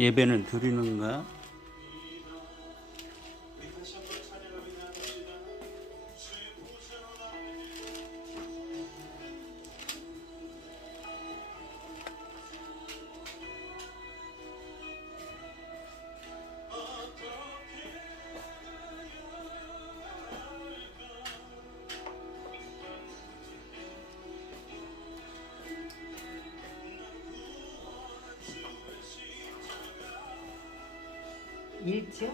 예배는 드리는가? 일지요?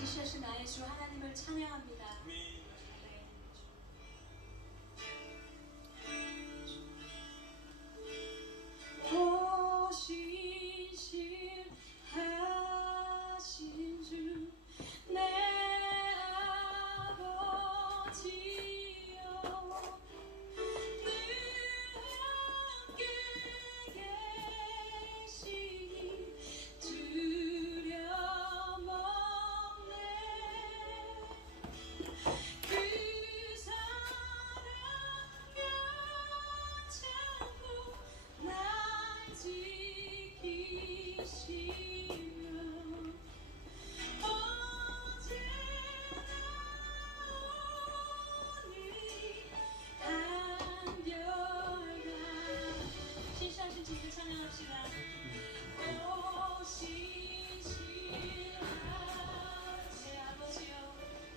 지시하신 나의 주 하나님을 찬양합니다. 네. 신실하신 주 내 아버지여 늘 함께 계시니 두려움 없네. 그 사랑 연창고 날 지키시며 어제나 오늘이 한결같. 신실하신 주님을 찬양합시다. 오 신실한 내 아버지여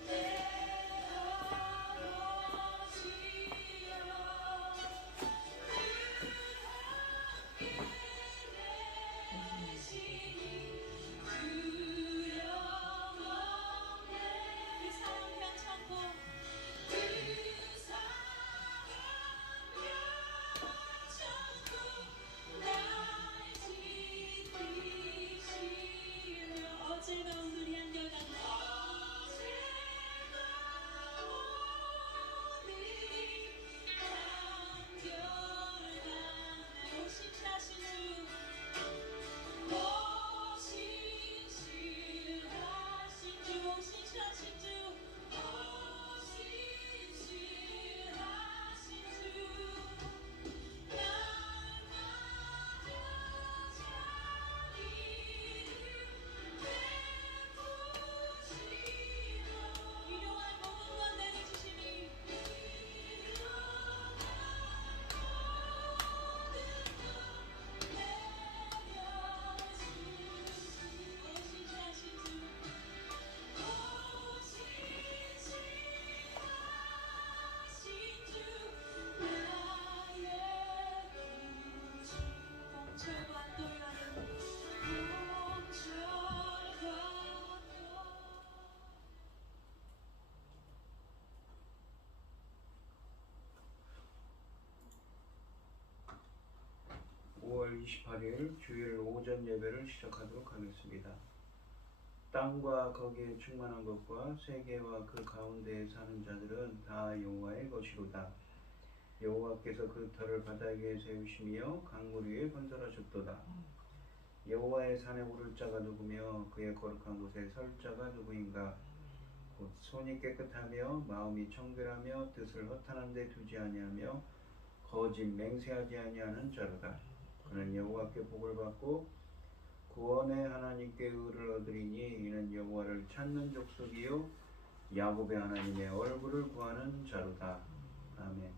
내 아버지여 늘 함께 계시니 두려움 없네. 그 사랑 변찮고 그 사랑 변찮고 날 지키시며 어제가 오늘이 한결같네. 어제가 오늘이 한결같네. 오 신실하신 주 오 신실하신 주 오 신실하신 주 오 신실하신 주 날 가져 자리를 베푸시며 일용할 모든 것 내려주시니 일용할 모든 것 내려주시니 오 신실하신 주 오 신실하신 주 나의 구주 봄철과 또이하는 봄철과 또 5월 28일 주일 오전 예배를 시작하도록 하겠습니다. 땅과 거기에 충만한 것과 세계와 그 가운데에 사는 자들은 다 여호와의 것이로다. 여호와께서 그 터를 바닥에 세우시며 강물 위에 건설하셨도다. 여호와의 산에 오를 자가 누구며 그의 거룩한 곳에 설 자가 누구인가? 곧 손이 깨끗하며 마음이 청결하며 뜻을 허탄한 데 두지 아니하며 거짓 맹세하지 아니하는 자로다. 그는 여호와께 복을 받고 구원의 하나님께 의를 얻으리니 이는 여호와를 찾는 족속이요 야곱의 하나님의 얼굴을 구하는 자로다. 아멘.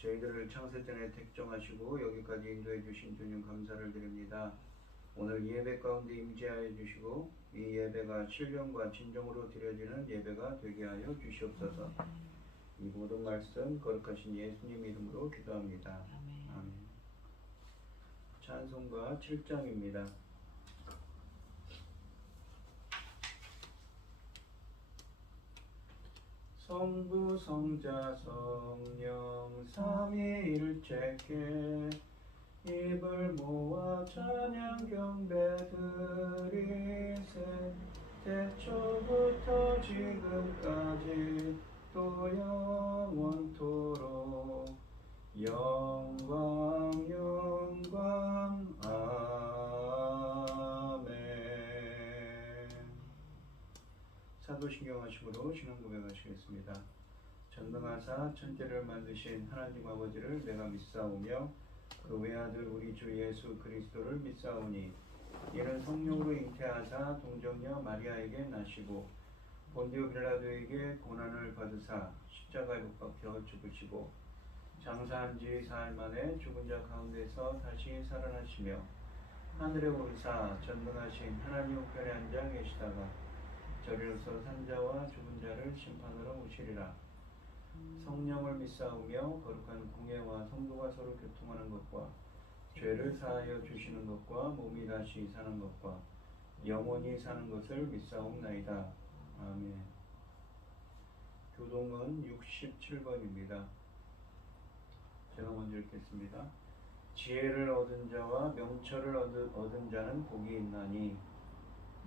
저희들을 창세전에 택정하시고 여기까지 인도해 주신 주님 감사를 드립니다. 오늘 예배 가운데 임재하여 주시고 이 예배가 신령과 진정으로 드려지는 예배가 되게 하여 주시옵소서. 이 모든 말씀 거룩하신 예수님 이름으로 기도합니다. 아멘. 찬송가 7장입니다. 성부 성자 성령 삼위일체께 입을 모아 찬양 경배 드리세. 태초부터 지금까지 또 영원토록 영광 영광 아멘. 사도신경 하심으로 신앙 고백하시겠습니다. 전능하사 천지를 만드신 하나님 아버지를 내가 믿사오며 그 외아들 우리 주 예수 그리스도를 믿사오니 이는 성령으로 잉태하사 동정녀 마리아에게 나시고 본디오 빌라도에게 고난을 받으사 십자가에 못 박혀 죽으시고 장사한 지 사흘 만에 죽은 자 가운데서 다시 살아나시며 하늘에 오르사 전능하신 하나님 우편에 앉아 계시다가 저리로서 산자와 죽은 자를 심판하러 오시리라. 성령을 믿사오며 거룩한 공예와 성도가 서로 교통하는 것과 죄를 사하여 주시는 것과 몸이 다시 사는 것과 영원히 사는 것을 믿사옵나이다. 아멘. 교동은 67번입니다. 제가 먼저 읽겠습니다. 지혜를 얻은 자와 명철을 얻은 자는 복이 있나니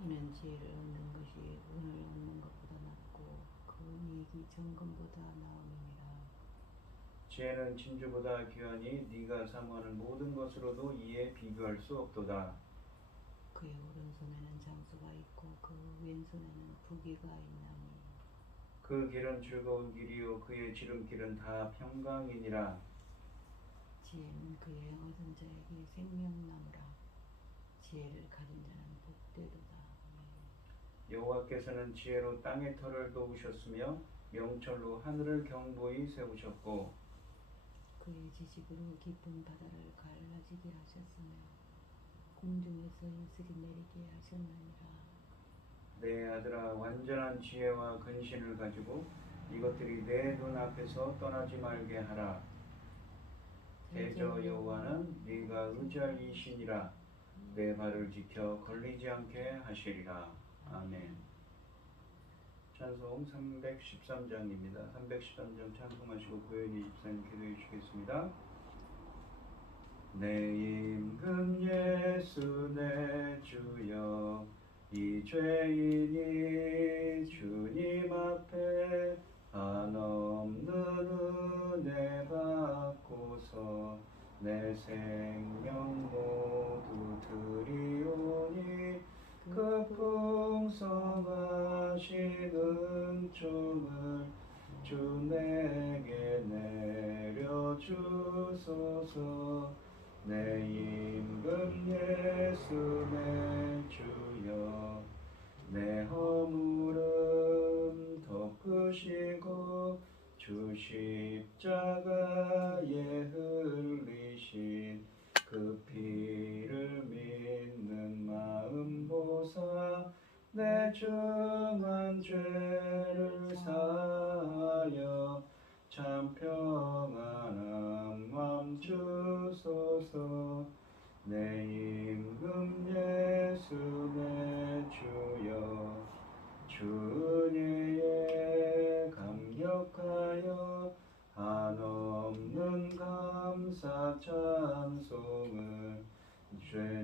이는 지혜를 얻는 것이 은을 얻는 것보다 낫고 그 이익이 정금보다 나음이니라. 지혜는 진주보다 귀하니 네가 사모하는 모든 것으로도 이에 비교할 수 없도다. 그의 오른손에는 장수가 있고 그 왼손에는 부귀가 있나니 그 길은 즐거운 길이요 그의 지름길은 다 평강이니라. 지혜는 그의 얻은 자에게 생명나무라. 지혜를 가진 자는 복되도다. 여호와께서는 지혜로 땅의 털을 도우셨으며 명철로 하늘을 경보히 세우셨고 그의 지식으로 깊은 바다를 갈라지게 하셨으며 공중에서 이슬이 내리게 하셨느니라. 내 아들아 완전한 지혜와 근신을 가지고 이것들이 내 눈앞에서 떠나지 말게 하라. 대저 여호와는 네가 의지할 이신이라. 내 발을 지켜 걸리지 않게 하시리라. 아멘. 찬송 313장입니다. 313장 찬송하시고 고연히 집사님 기도해 주시겠습니다. 내 임금 예수 내 주여 이 죄인이 주님 앞에 한없는 은혜 받고서 내 생명 모두 드리오니 그 풍성하신 은총을 주 내게 내려주소서. 내 임금 예수 내 주여 내 허물음 덮으시고 주 십자가에 흘리신 그 피를 믿는 마음 보사 내 중한 죄를 사하여 참 평안한 맘 주소서. 내 임금 예수 내 주여 주 은혜에 감격하여 한없는 감사 찬송을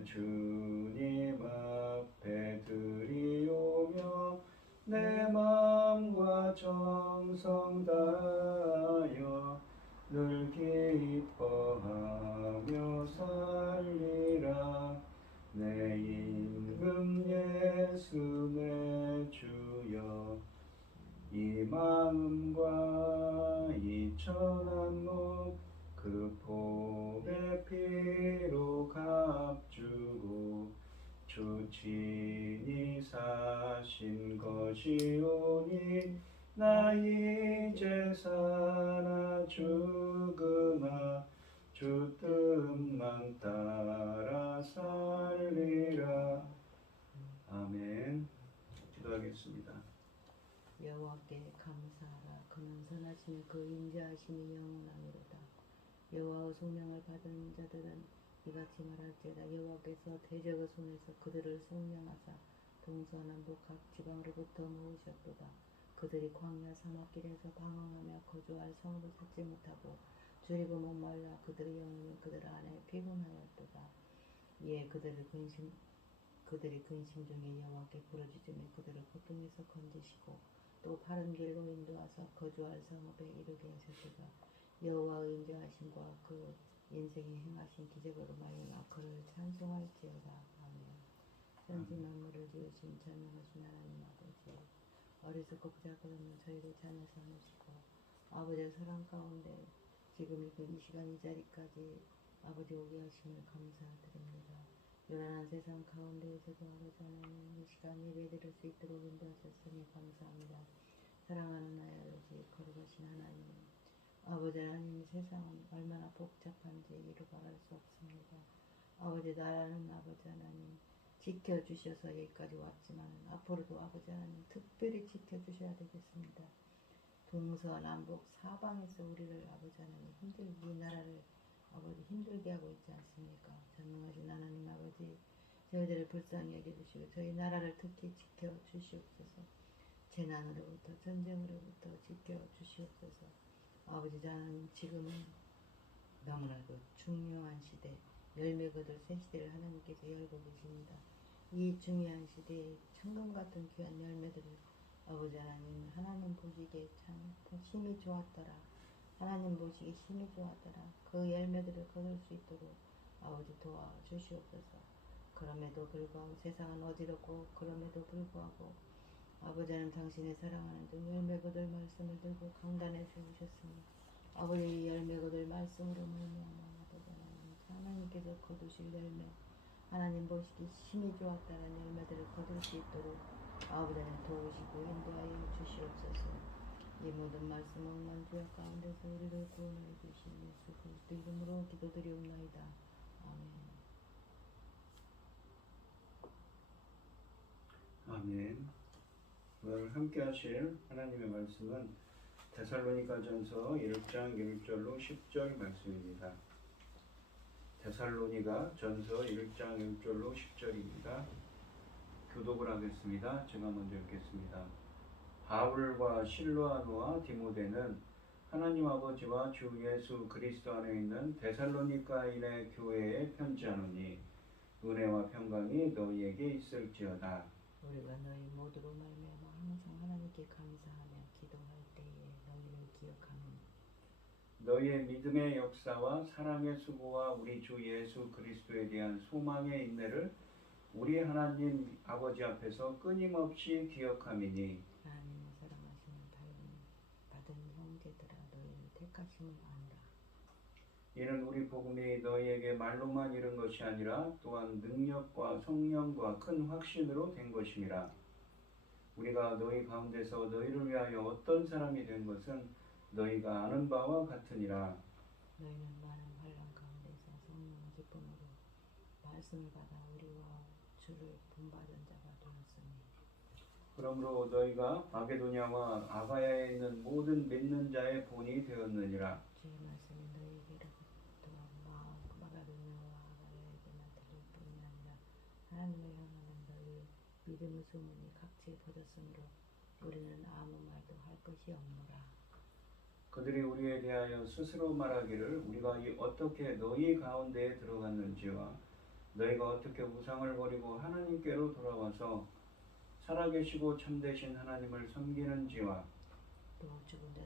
주님 앞에 드리오며 내 마음과 정성 다하여 늘 기뻐하며 살리라. 내 임금 예수 내 주여 이 마음과 이 천한 몸 그 복의 피로 값주고 주 친히 사신 것이오니 나 이제 사나 죽으나 주 뜻만 따라 살리라. 아멘. 기도하겠습니다. 여호와께 감사하라. 그는 선하시니 그 인자하심이 영원하니로다. 여호와의 성령을 받은 자들은 이같이 말할지어다. 여호와께서 대적의 손에서 그들을 속량하사 동서남북 각 지방으로부터 모으셨도다. 그들이 광야 사막길에서 방황하며 거주할 성읍을 찾지 못하고 줄이고 목말라 그들의 영혼이 그들 안에 피곤하였도다. 이에 그들이 근심 중에 여호와께 부르짖으며 그들을 고통에서 건지시고 또 바른 길로 인도하사 거주할 성읍에 이르게 하셨도다. 여호와의 인자하심과 그 인생에 행하신 기적으로 말미암아 그를 찬송할지어다. 아멘. 천지 만물을 지으신 전능하신 하나님 아버지, 어리석고 부자가 없는 저희를 자녀 삼으시고 아버지의 사랑 가운데 지금 이 시간 이 자리까지 아버지 오게 하심을 감사드립니다. 요란한 세상 가운데에서도 아버지 하나님 이 시간 예배드릴 수 있도록 인도하셨으니 감사합니다. 사랑하는 나의 아버지 거룩하신 하나님, 아버지 하나님 세상은 얼마나 복잡한지 이루 말할 수 없습니다. 아버지 나라는 아버지 하나님 지켜주셔서 여기까지 왔지만 앞으로도 아버지 하나님 특별히 지켜주셔야 되겠습니다. 동서남북 사방에서 우리를 아버지 하나님 이 나라를 아버지 힘들게 하고 있지 않습니까? 전능하신 하나님 아버지 저희들을 불쌍히 여겨주시고 저희 나라를 특히 지켜 주시옵소서. 재난으로부터 전쟁으로부터 지켜 주시옵소서. 아버지 하나님, 지금은 너무나도 중요한 시대, 열매 거둘 새 시대를 하나님께서 열고 계십니다. 이 중요한 시대에 천금 같은 귀한 열매들을 아버지 하나님 보시기에 참 힘이 좋았더라. 하나님 보시기에 힘이 좋았더라. 그 열매들을 거둘 수 있도록 아버지 도와주시옵소서. 그럼에도 불구하고 세상은 어지럽고 그럼에도 불구하고 아버지 하나님 당신의 사랑하는 중 열매 거둘 말씀을 들고 강단에 세우셨으니 아버지 열매 거둘 말씀으로 말미암아 아버지 하나님께서 거두실 열매, 하나님 보시기 힘이 좋았다는 열매들을 거둘 수 있도록 아버지 하나님 도우시고 인도하여 주시옵소서. 이 모든 말씀 억만 죄악 가운데서 우리를 구원하여 주신 예수 그리스도 이름으로 기도드리옵나이다. 아멘. 아멘. 오늘 함께 하실 하나님의 말씀은 데살로니가전서 1장 1절로 10절 말씀입니다. 데살로니가전서 1장 1절로 10절입니다. 교독을 하겠습니다. 제가 먼저 읽겠습니다. 바울과 실로아노와 디모데는 하나님 아버지와 주 예수 그리스도 안에 있는 데살로니가인의 교회에 편지하노니 은혜와 평강이 너희에게 있을지어다. 우리가 너희 모두로 말미암아 항상 하나님께 감사하며 기도할 때에 너희를 기억하노니 너희의 믿음의 역사와 사랑의 수고와 우리 주 예수 그리스도에 대한 소망의 인내를 우리 하나님 아버지 앞에서 끊임없이 기억함이니 하나님의 사랑하시는 받은 형제들아 너희를 택하심을 안다. 이는 우리 복음이 너희에게 말로만 이른 것이 아니라 또한 능력과 성령과 큰 확신으로 된 것임이라. 우리가 너희 가운데서 너희를 위하여 어떤 사람이 된 것은 너희가 아는 바와 같으니라. 너희는 많은 환난 가운데서 성령의 기쁨으로 말씀을 받아 우리와 주를 본받은 자가 되었으니 그러므로 너희가 마게도냐와 아가야에 있는 모든 믿는 자의 본이 되었느니라. 주의 말씀이 너희에게로부터 마가도냐와 아가야에게만 들릴 뿐이 아니라 하나님을 향하는 너희의 믿음의 소문이 각지에 퍼졌으므로 우리는 아무 말도 할 것이 없노라. 그들이 우리에 대하여 스스로 말하기를 우리가 어떻게 너희 가운데에 들어갔는지와 너희가 어떻게 우상을 버리고 하나님께로 돌아와서 살아계시고 참되신 하나님을 섬기는지와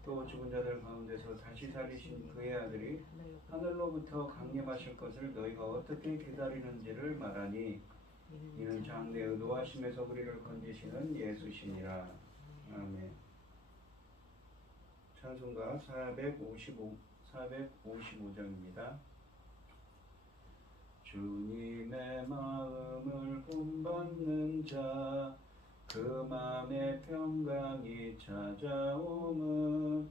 또 죽은 자들 가운데서 다시 살리신 그의 아들이 하늘로부터 강림하실 것을 너희가 어떻게 기다리는지를 말하니 이는 장래의 노하심에서 우리를 건지시는 예수시니라. 아멘. 찬송가 455장입니다. 주님의 마음을 본받는 자 그 맘에 평강이 찾아오면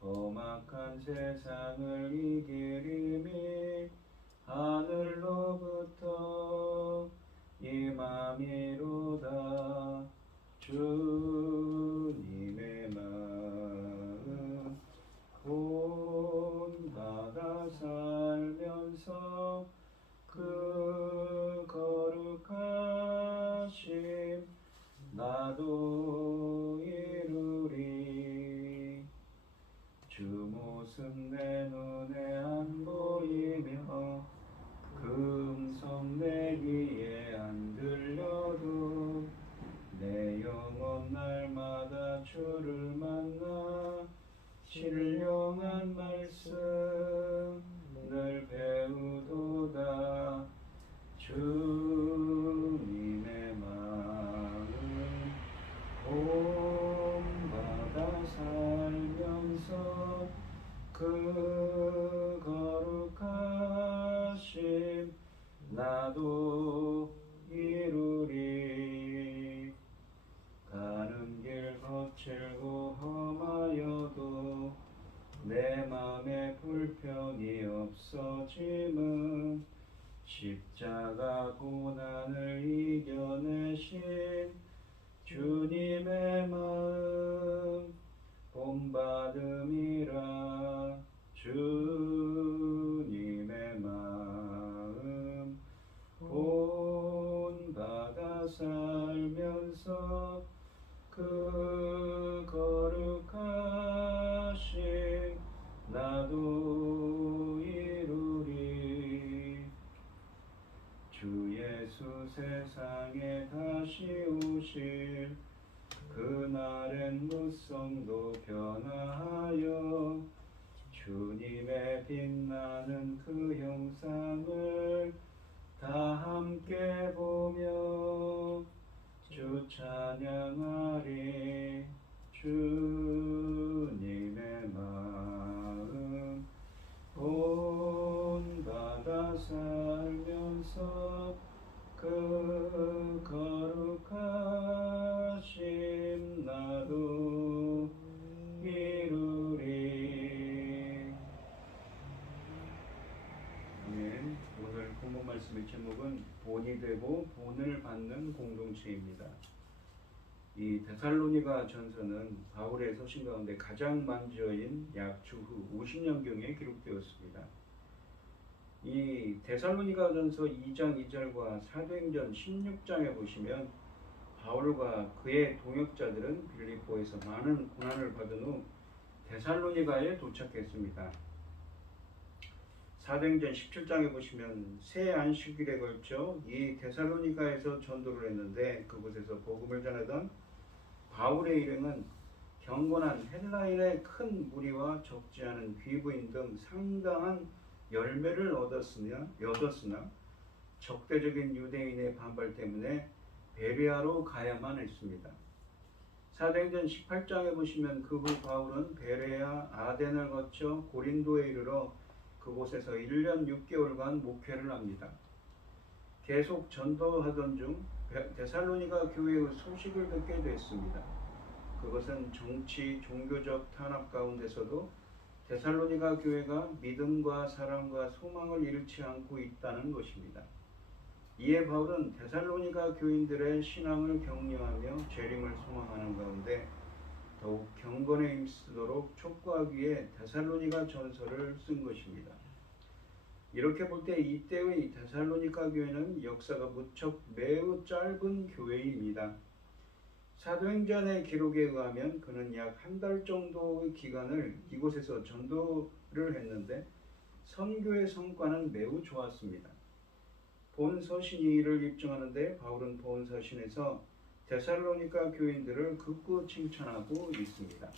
험악한 세상을 이기리니 하늘로부터 임함이로다. 주님의 마음 본받아 살면서 그 거룩하심 나도 이루리. 주 모습 내 눈에 안 보이며 그 음성 내 귀에 안 들려도 내 영혼 날마다 주를 만나 신령한 말씀을 배우도다. 주님의 마음 본받아 살면서 그 거룩하심 나도 이루리. 가는 길 거칠고 험하여도 내 맘에 불평이 없어짐은 십자가 고난을 이겨내신 주님의 마음 본받음이라. 주님의 마음 본받아 살면서 그 거룩하심 나도 이루리. 주 예수 세상에 다시 오실 그날엔 무성도 변화하여 주님의 빛나는 그 형상을 다 함께 보며 주 찬양하리. 주님의 마음 본받아 살면서 그 거룩하심 나도 이루리. 아멘. 오늘 본문 말씀의 제목은 본이 되고 본을 받는 공동체입니다. 이 데살로니가 전서는 바울의 서신 가운데 가장 만지어인 약 주후 50년경에 기록되었습니다. 이 데살로니가 전서 2장 2절과 사도행전 16장에 보시면 바울과 그의 동역자들은 빌립보에서 많은 고난을 받은 후 데살로니가에 도착했습니다. 사도행전 17장에 보시면 새 안식일에 걸쳐 이 데살로니가에서 전도를 했는데 그곳에서 복음을 전하던 바울의 일행은 경건한 헬라인의 큰 무리와 적지 않은 귀부인 등 상당한 열매를 얻었으나 적대적인 유대인의 반발 때문에 베레아로 가야만 했습니다. 사도행전 18장에 보시면 그 후 바울은 베레아 아덴을 거쳐 고린도에 이르러 그곳에서 1년 6개월간 목회를 합니다. 계속 전도하던 중 데살로니가 교회의 소식을 듣게 됐습니다. 그것은 정치, 종교적 탄압 가운데서도 데살로니가 교회가 믿음과 사랑과 소망을 잃지 않고 있다는 것입니다. 이에 바울은 데살로니가 교인들의 신앙을 격려하며 재림을 소망하는 가운데 더욱 경건에 힘쓰도록 촉구하기 위해 데살로니가 전서를 쓴 것입니다. 이렇게 볼 때 이때의 데살로니가 교회는 역사가 무척 매우 짧은 교회입니다. 사도행전의 기록에 의하면 그는 약 한 달 정도의 기간을 이곳에서 전도를 했는데 선교의 성과는 매우 좋았습니다. 본 서신이 이를 입증하는데 바울은 본 서신에서 데살로니가 교인들을 극구 칭찬하고 있습니다.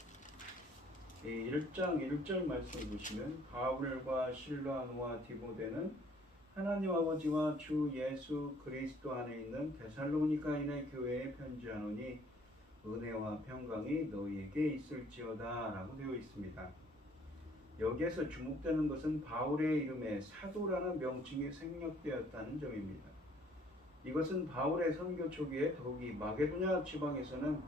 이 1장 1절 말씀 보시면 바울과 실라노와 디모데는 하나님 아버지와 주 예수 그리스도 안에 있는 데살로니가인의 교회에 편지하노니 은혜와 평강이 너희에게 있을지어다 라고 되어 있습니다. 여기에서 주목되는 것은 바울의 이름에 사도라는 명칭이 생략되었다는 점입니다. 이것은 바울의 선교 초기에 더욱이 마게도냐 지방에서는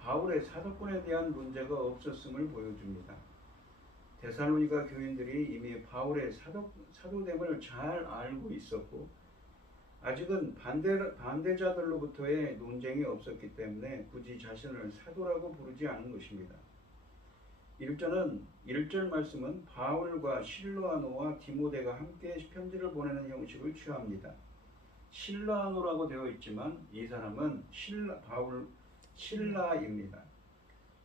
바울의 사도권에 대한 문제가 없었음을 보여줍니다. 데살로니가 교인들이 이미 바울의 사도됨을 잘 알고 있었고 아직은 반대자들로부터의 논쟁이 없었기 때문에 굳이 자신을 사도라고 부르지 않은 것입니다. 1절 말씀은 바울과 실라노와 디모데가 함께 편지를 보내는 형식을 취합니다. 실라노라고 되어 있지만 이 사람은 실라입니다.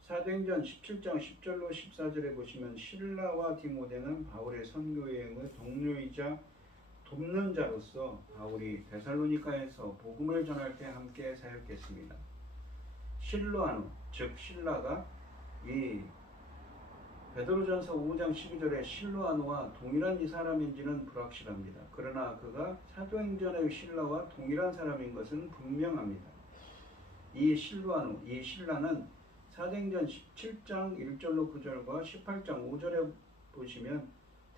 사도행전 17장 10절로 14절에 보시면 실라와 디모데는 바울의 선교 여행의 동료이자 돕는 자로서 바울이 데살로니가에서 복음을 전할 때 함께 사역했습니다. 실라노, 즉 실라가 이 베드로전서 5장 12절에 실라노와 동일한 이 사람인지는 불확실합니다. 그러나 그가 사도행전의 실라와 동일한 사람인 것은 분명합니다. 이 실라는 사도행전 17장 1절로 9절과 18장 5절에 보시면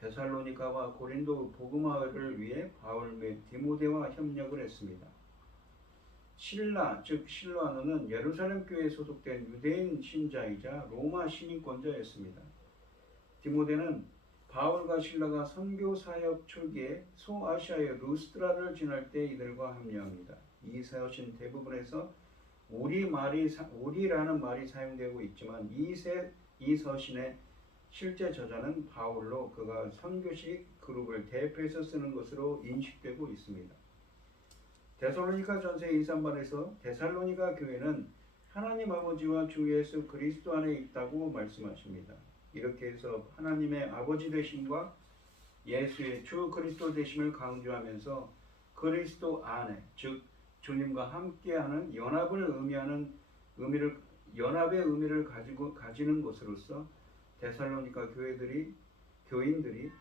데살로니가와 고린도 복음화를 위해 바울 및 디모데와 협력을 했습니다. 실라, 즉 실라노는 예루살렘 교회에 소속된 유대인 신자이자 로마 시민권자였습니다. 디모데는 바울과 실라가 선교 사역 초기에 소아시아의 루스드라를 지날 때 이들과 합류합니다. 이 서신 대부분에서 우리라는 말이 사용되고 있지만 이 서신의 실제 저자는 바울로 그가 선교식 그룹을 대표해서 쓰는 것으로 인식되고 있습니다. 데살로니가 전서 2~3번에서 데살로니가 교회는 하나님 아버지와 주 예수 그리스도 안에 있다고 말씀하십니다. 이렇게 해서 하나님의 아버지 되심과 예수의 주 그리스도 되심을 강조하면서 그리스도 안에, 즉 주님과 함께하는 연합의 의미를 가지는 것으로서 데살로니가 교인들이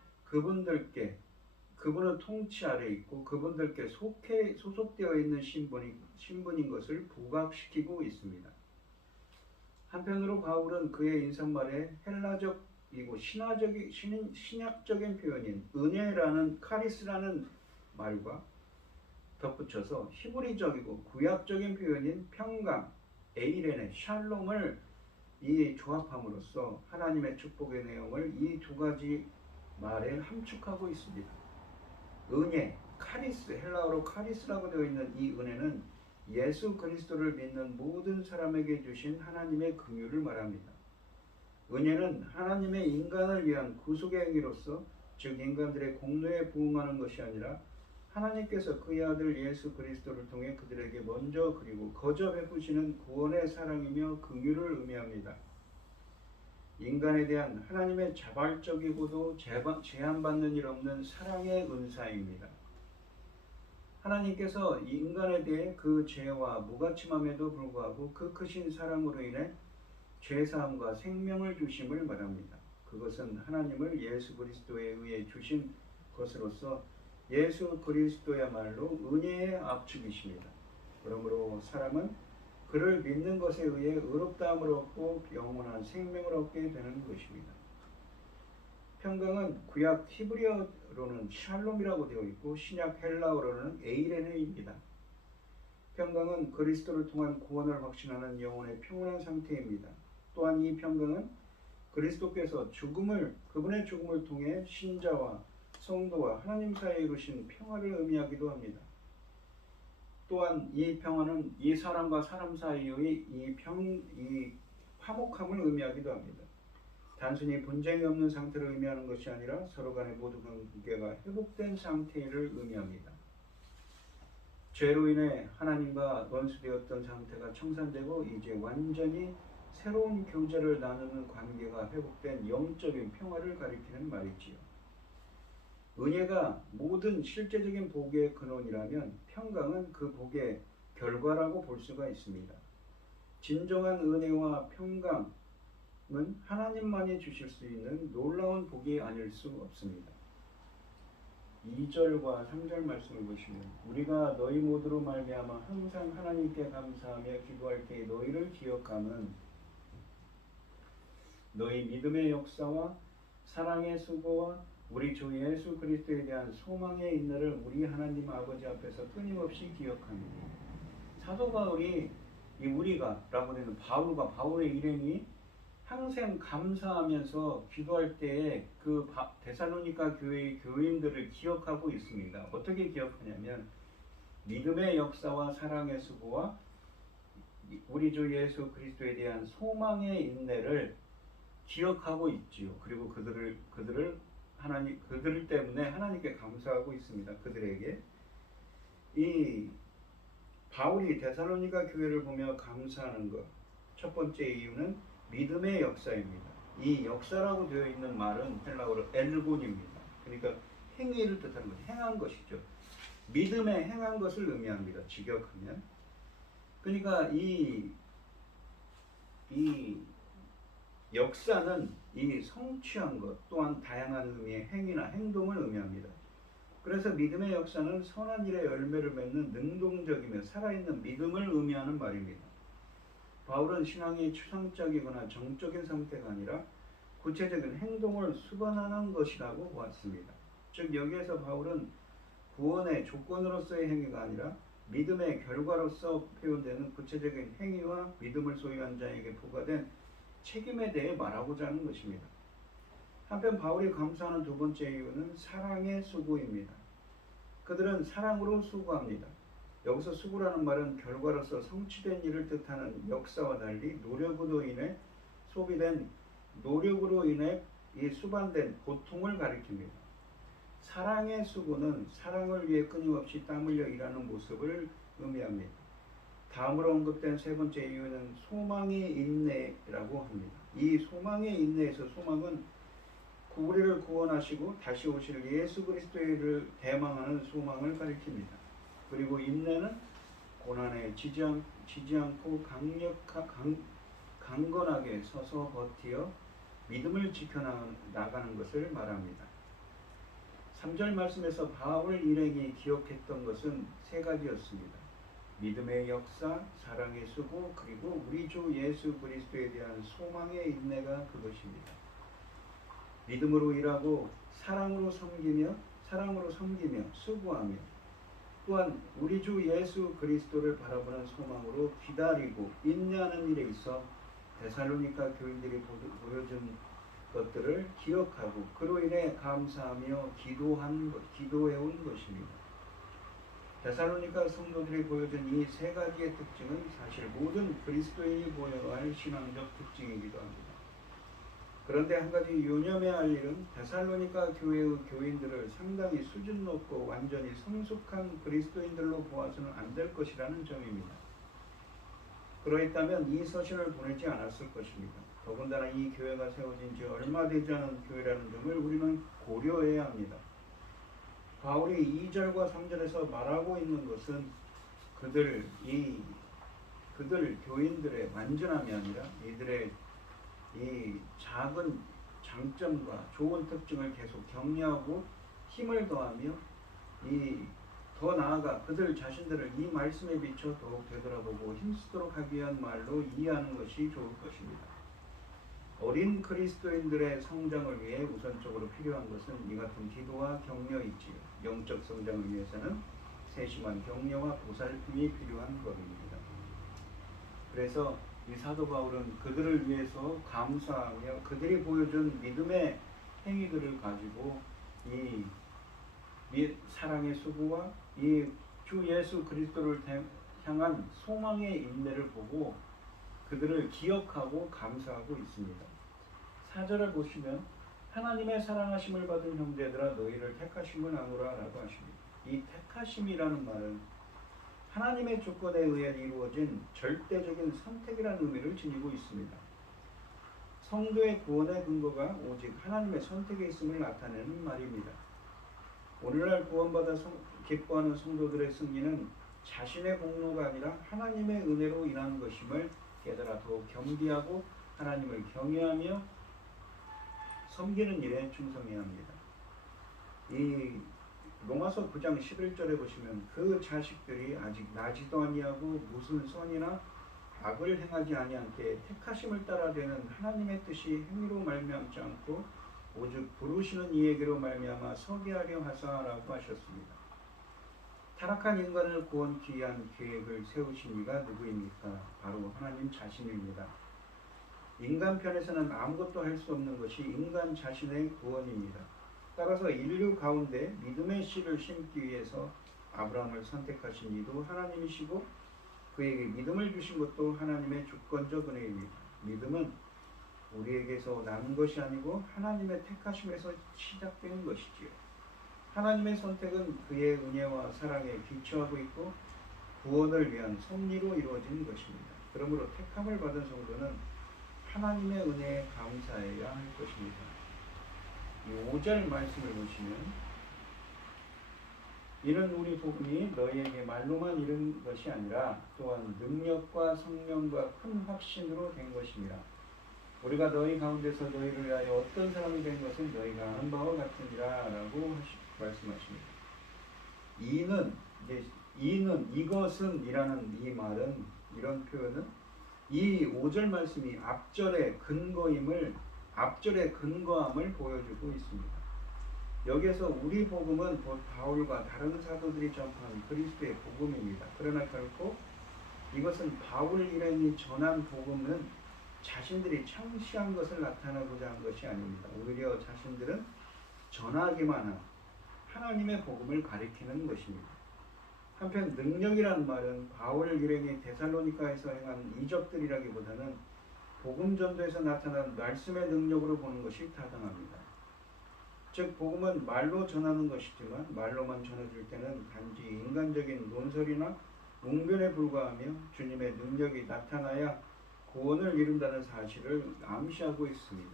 그분은 통치 아래 있고 그분들께 소속되어 있는 신분인 것을 부각시키고 있습니다. 한편으로 바울은 그의 인사말에 헬라적이고 신약적인 표현인 은혜라는 카리스라는 말과 덧붙여서 히브리적이고 구약적인 표현인 평강, 에이레네, 샬롬을 이 조합함으로써 하나님의 축복의 내용을 이 두 가지 말에 함축하고 있습니다. 은혜, 카리스, 헬라어로 카리스라고 되어 있는 이 은혜는 예수 그리스도를 믿는 모든 사람에게 주신 하나님의 긍휼을 말합니다. 은혜는 하나님의 인간을 위한 구속의 행위로서, 즉 인간들의 공로에 부응하는 것이 아니라 하나님께서 그의 아들 예수 그리스도를 통해 그들에게 먼저 그리고 거저 베푸시는 구원의 사랑이며 긍휼을 의미합니다. 인간에 대한 하나님의 자발적이고도 제한받는 일 없는 사랑의 은사입니다. 하나님께서 인간에 대해 그 죄와 무가침함에도 불구하고 그 크신 사랑으로 인해 죄사함과 생명을 주심을 말합니다. 그것은 하나님을 예수 그리스도에 의해 주신 것으로서 예수 그리스도야말로 은혜의 압축이십니다. 그러므로 사람은 그를 믿는 것에 의해 의롭다함을 얻고 영원한 생명을 얻게 되는 것입니다. 평강은 구약 히브리어로는 샬롬이라고 되어 있고 신약 헬라어로는 에이레네입니다. 평강은 그리스도를 통한 구원을 확신하는 영혼의 평온한 상태입니다. 또한 이 평강은 그리스도께서 그분의 죽음을 통해 신자와 성도와 하나님 사이에 이루신 평화를 의미하기도 합니다. 또한 이 평화는 이 사람과 사람 사이의 이 화목함을 의미하기도 합니다. 단순히 분쟁이 없는 상태를 의미하는 것이 아니라 서로 간의 모든 관계가 회복된 상태를 의미합니다. 죄로 인해 하나님과 원수되었던 상태가 청산되고 이제 완전히 새로운 교제를 나누는 관계가 회복된 영적인 평화를 가리키는 말이지요. 은혜가 모든 실제적인 복의 근원이라면 평강은 그 복의 결과라고 볼 수가 있습니다. 진정한 은혜와 평강은 하나님만이 주실 수 있는 놀라운 복이 아닐 수 없습니다. 2절과 3절 말씀을 보시면 우리가 너희 모두로 말미암아 항상 하나님께 감사하며 기도할 때에 너희를 기억함은 너희 믿음의 역사와 사랑의 수고와 우리 주 예수 그리스도에 대한 소망의 인내를 우리 하나님 아버지 앞에서 끊임없이 기억합니다. 사도 바울이 이 우리가라고 하는 바울의 일행이 항상 감사하면서 기도할 때에 그 데살로니가 교회의 교인들을 기억하고 있습니다. 어떻게 기억하냐면 믿음의 역사와 사랑의 수고와 우리 주 예수 그리스도에 대한 소망의 인내를 기억하고 있지요. 그리고 그들을 때문에 하나님께 감사하고 있습니다. 그들에게 이 바울이 데살로니가 교회를 보며 감사하는 것, 첫 번째 이유는 믿음의 역사입니다. 이 역사라고 되어 있는 말은 헬라어로 엘곤입니다. 그러니까 행위를 뜻하는 것, 행한 것이죠. 믿음에 행한 것을 의미합니다. 직역하면. 그러니까 이 역사는 이 성취한 것 또한 다양한 의미의 행위나 행동을 의미합니다. 그래서 믿음의 역사는 선한 일의 열매를 맺는 능동적이며 살아있는 믿음을 의미하는 말입니다. 바울은 신앙이 추상적이거나 정적인 상태가 아니라 구체적인 행동을 수반하는 것이라고 보았습니다. 즉 여기에서 바울은 구원의 조건으로서의 행위가 아니라 믿음의 결과로서 표현되는 구체적인 행위와 믿음을 소유한 자에게 부과된 책임에 대해 말하고자 하는 것입니다. 한편 바울이 감사하는 두 번째 이유는 사랑의 수고입니다. 그들은 사랑으로 수고합니다. 여기서 수고라는 말은 결과로서 성취된 일을 뜻하는 역사와 달리 노력으로 인해 이 수반된 고통을 가리킵니다. 사랑의 수고는 사랑을 위해 끊임없이 땀 흘려 일하는 모습을 의미합니다. 다음으로 언급된 세 번째 이유는 소망의 인내라고 합니다. 이 소망의 인내에서 소망은 우리를 구원하시고 다시 오실 예수 그리스도를 대망하는 소망을 가리킵니다. 그리고 인내는 고난에 지지 않고 강건하게 서서 버티어 믿음을 지켜나가는 것을 말합니다. 3절 말씀에서 바울 일행이 기억했던 것은 세 가지였습니다. 믿음의 역사, 사랑의 수고, 그리고 우리 주 예수 그리스도에 대한 소망의 인내가 그것입니다. 믿음으로 일하고 사랑으로 섬기며 수고하며 또한 우리 주 예수 그리스도를 바라보는 소망으로 기다리고 인내하는 일에 있어 데살로니가 교인들이 보여준 것들을 기억하고 그로 인해 감사하며 기도해온 것입니다. 데살로니가 성도들이 보여준 이 세 가지의 특징은 사실 모든 그리스도인이 보여야 할 신앙적 특징이기도 합니다. 그런데 한 가지 유념해야 할 일은 데살로니가 교회의 교인들을 상당히 수준 높고 완전히 성숙한 그리스도인들로 보아서는 안 될 것이라는 점입니다. 그러했다면 이 서신을 보내지 않았을 것입니다. 더군다나 이 교회가 세워진 지 얼마 되지 않은 교회라는 점을 우리는 고려해야 합니다. 바울이 2절과 3절에서 말하고 있는 것은 그들 교인들의 완전함이 아니라 이들의 이 작은 장점과 좋은 특징을 계속 격려하고 힘을 더하며 더 나아가 그들 자신들을 이 말씀에 비춰 더욱 되돌아보고 힘쓰도록 하기 위한 말로 이해하는 것이 좋을 것입니다. 어린 그리스도인들의 성장을 위해 우선적으로 필요한 것은 이 같은 기도와 격려이지요. 영적 성장을 위해서는 세심한 격려와 보살핌이 필요한 법입니다. 그래서 이 사도 바울은 그들을 위해서 감사하며 그들이 보여준 믿음의 행위들을 가지고 이 사랑의 수고와 이 주 예수 그리스도를 향한 소망의 인내를 보고 그들을 기억하고 감사하고 있습니다. 4절을 보시면 하나님의 사랑하심을 받은 형제들아 너희를 택하심을 아노라 라고 하십니다. 이 택하심이라는 말은 하나님의 조건에 의해 이루어진 절대적인 선택이라는 의미를 지니고 있습니다. 성도의 구원의 근거가 오직 하나님의 선택에 있음을 나타내는 말입니다. 오늘날 구원받아 기뻐하는 성도들의 승리는 자신의 공로가 아니라 하나님의 은혜로 인한 것임을 깨달아 더욱 겸비하고 하나님을 경외하며 섬기는 일에 충성해야 합니다. 이 로마서 9장 11절에 보시면 그 자식들이 아직 나지도 아니하고 무슨 선이나 악을 행하지 아니하게 택하심을 따라 되는 하나님의 뜻이 행위로 말미암지 않고 오직 부르시는 이에게로 말미암아 서게 하려 하사라고 하셨습니다. 타락한 인간을 구원케 위한 계획을 세우신 이가 누구입니까? 바로 하나님 자신입니다. 인간 편에서는 아무것도 할 수 없는 것이 인간 자신의 구원입니다. 따라서 인류 가운데 믿음의 씨를 심기 위해서 아브라함을 선택하신 이도 하나님이시고 그에게 믿음을 주신 것도 하나님의 주권적 은혜입니다. 믿음은 우리에게서 나는 것이 아니고 하나님의 택하심에서 시작되는 것이지요. 하나님의 선택은 그의 은혜와 사랑에 기초하고 있고 구원을 위한 섭리로 이루어진 것입니다. 그러므로 택함을 받은 성도는 하나님의 은혜에 감사해야 할 것입니다. 이 5절 말씀을 보시면 이는 우리 복음이 너희에게 말로만 이른 것이 아니라 또한 능력과 성령과 큰 확신으로 된 것이니라. 우리가 너희 가운데서 너희를 위하여 어떤 사람이 된 것은 너희가 아는 바와 같으니라 라고 말씀하십니다. 이것은 이라는 이 말은 이런 표현은 이 5절 말씀이 앞절의 근거함을 보여주고 있습니다. 여기에서 우리 복음은 곧 바울과 다른 사도들이 전파한 그리스도의 복음입니다. 그러나 결코 이것은 바울 일행이 전한 복음은 자신들이 창시한 것을 나타내고자 한 것이 아닙니다. 오히려 자신들은 전하기만 한 하나님의 복음을 가리키는 것입니다. 한편 능력이라는 말은 바울 일행이 데살로니가에서 행한 이적들이라기보다는 복음 전도에서 나타난 말씀의 능력으로 보는 것이 타당합니다. 즉 복음은 말로 전하는 것이지만 말로만 전해질 때는 단지 인간적인 논설이나 웅변에 불과하며 주님의 능력이 나타나야 구원을 이룬다는 사실을 암시하고 있습니다.